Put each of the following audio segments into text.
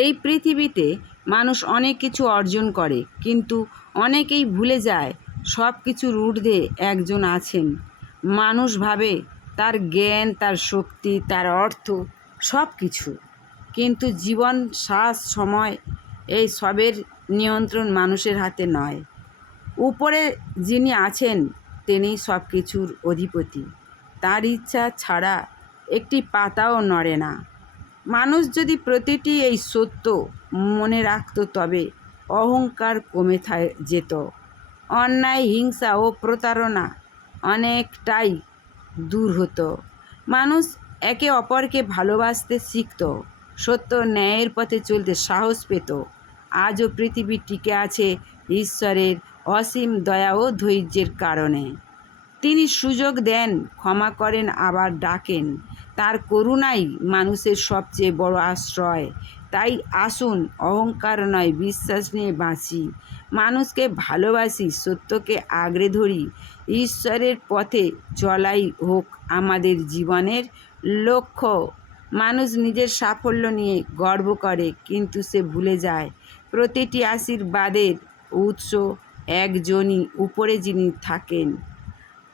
এই পৃথিবীতে মানুষ অনেক কিছু অর্জন করে, কিন্তু অনেকেই ভুলে যায় সব কিছুর ঊর্ধ্বে একজন আছেন। মানুষ ভাবে তার জ্ঞান, তার শক্তি, তার অর্থ সব কিছু, কিন্তু জীবন, শ্বাস, সময় এই সবের নিয়ন্ত্রণ মানুষের হাতে নয়। উপরে যিনি আছেন তিনি সব কিছুর অধিপতি। তার ইচ্ছা ছাড়া একটি পাতাও নড়ে না। মানুষ যদি প্রতিটি এই সত্য মনে রাখত, তবে অহংকার কমে যেত। অন্যায়, হিংসা ও প্রতারণা অনেকটাই দূর হতো। মানুষ একে অপরকে ভালোবাসতে শিখত, সত্য ন্যায়ের পথে চলতে সাহস পেত। আজও পৃথিবী টিকে আছে ঈশ্বরের অসীম দয়া ও ধৈর্যের কারণে। তিনি সুযোগ দেন, ক্ষমা করেন, আবার ডাকেন। তার করুণাই মানুষের সবচেয়ে বড় আশ্রয়। তাই আসুন, অহংকার নয়, বিশ্বাস নিয়ে বাঁচি, মানুষকে ভালোবাসি, সত্যকে আঁকড়ে ধরি। ঈশ্বরের পথে চলাই হোক আমাদের জীবনের লক্ষ্য। মানুষ নিজের সাফল্য নিয়ে গর্ব করে, কিন্তু সে ভুলে যায় প্রতিটি আশীর্বাদের উৎস একজনই, উপরে যিনি থাকেন।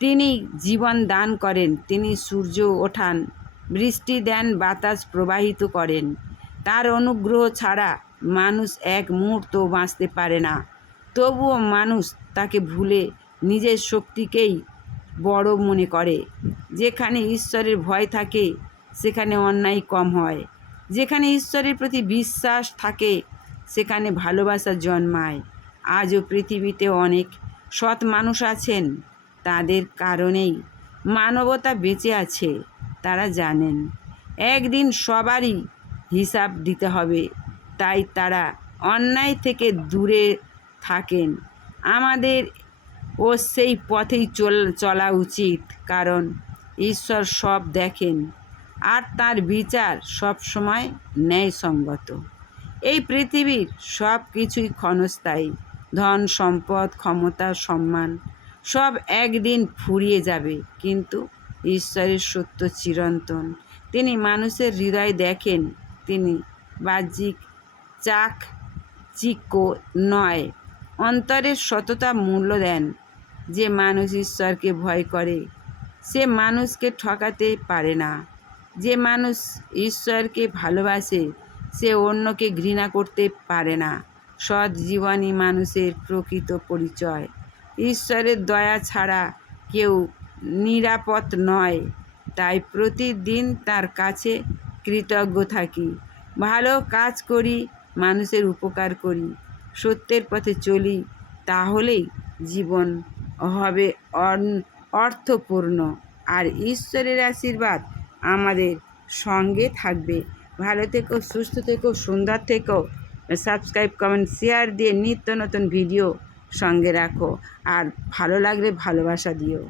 তিনি জীবন দান করেন, তিনি সূর্য ওঠান, বৃষ্টি দেন, বাতাস প্রবাহিত করেন। তার অনুগ্রহ ছাড়া মানুষ এক মুহূর্ত বাঁচতে পারে না। তবুও মানুষ তাকে ভুলে নিজের শক্তিকেই বড় মনে করে। যেখানে ঈশ্বরের ভয় থাকে সেখানে অন্যায় কম হয়। যেখানে ঈশ্বরের প্রতি বিশ্বাস থাকে সেখানে ভালোবাসা জন্মায়। আজও পৃথিবীতে অনেক সৎ মানুষ আছেন, তাদের কারণেই মানবতা বেঁচে আছে। তারা জানেন একদিন সবারই হিসাব দিতে হবে, তাই তারা অন্যায় থেকে দূরে থাকেন। আমাদের ও সেই পথেই চলা উচিত, কারণ ঈশ্বর সব দেখেন আর তার বিচার সবসময় ন্যায়সঙ্গত। এই পৃথিবীর সব কিছুই ক্ষণস্থায়ী। ধন, সম্পদ, ক্ষমতা, সম্মান সব একদিন ফুরিয়ে যাবে, কিন্তু ঈশ্বরের সত্য চিরন্তন। তিনি মানুষের হৃদয় দেখেন, তিনি বাহ্যিক চাকচিক্য নয়, অন্তরের সততা মূল্য দেন। যে মানুষ ঈশ্বরকে ভয় করে সে মানুষকে ঠকাতে পারে না। যে মানুষ ঈশ্বরকে ভালোবাসে সে অন্যকে ঘৃণা করতে পারে না। সৎ জীবনই মানুষের প্রকৃত পরিচয়। ঈশ্বরের দয়া ছাড়া কেউ নিরাপদ নয়, তাই প্রতিদিন তার কাছে কৃতজ্ঞ থাকি। ভালো কাজ করি, মানুষের উপকার করি, সত্যের পথে চলি, তাহলেই জীবন হবে অর্থপূর্ণ, আর ঈশ্বরের আশীর্বাদ আমাদের সঙ্গে থাকবে। ভালো থেকো, সুস্থ থেকো, সুন্দর থেকো। সাবস্ক্রাইব, কমেন্ট, শেয়ার দিয়ে নিত্য নতুন ভিডিও সঙ্গে রাখো, আর ভালো লাগলে ভালোবাসা দিও।